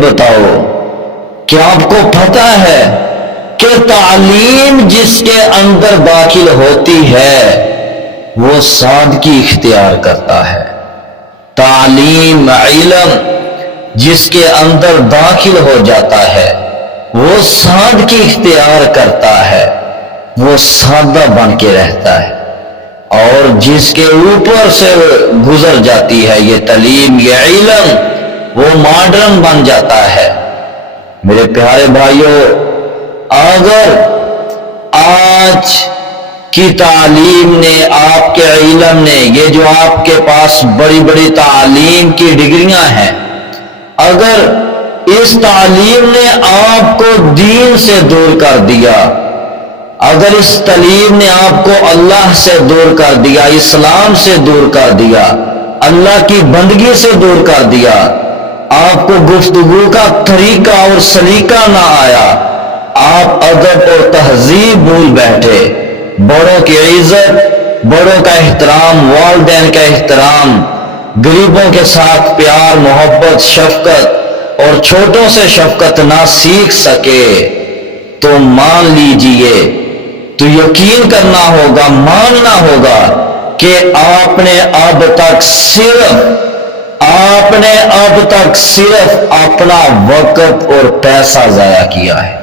بتاؤ کہ آپ کو پتہ ہے کہ تعلیم جس کے اندر داخل ہوتی ہے وہ سادگی اختیار کرتا ہے. تعلیم علم جس کے اندر داخل ہو جاتا ہے وہ سادگی اختیار کرتا ہے، وہ سادہ بن کے رہتا ہے. اور جس کے اوپر سے گزر جاتی ہے یہ تعلیم یہ علم وہ ماڈرن بن جاتا ہے. میرے پیارے بھائیوں، اگر آج کی تعلیم نے آپ کے علم نے یہ جو آپ کے پاس بڑی بڑی تعلیم کی ڈگریاں ہیں، اگر اس تعلیم نے آپ کو دین سے دور کر دیا، اگر اس تعلیم نے آپ کو اللہ سے دور کر دیا، اسلام سے دور کر دیا، اللہ کی بندگی سے دور کر دیا، آپ کو گفتگو کا طریقہ اور سلیقہ نہ آیا، آپ ادب اور تہذیب بھول بیٹھے، بڑوں کی عزت، بڑوں کا احترام، والدین کا احترام، غریبوں کے ساتھ پیار محبت شفقت اور چھوٹوں سے شفقت نہ سیکھ سکے تو مان لیجئے، تو یقین کرنا ہوگا، ماننا ہوگا کہ آپ نے اب تک صرف اپنا وقت اور پیسہ ضائع کیا ہے.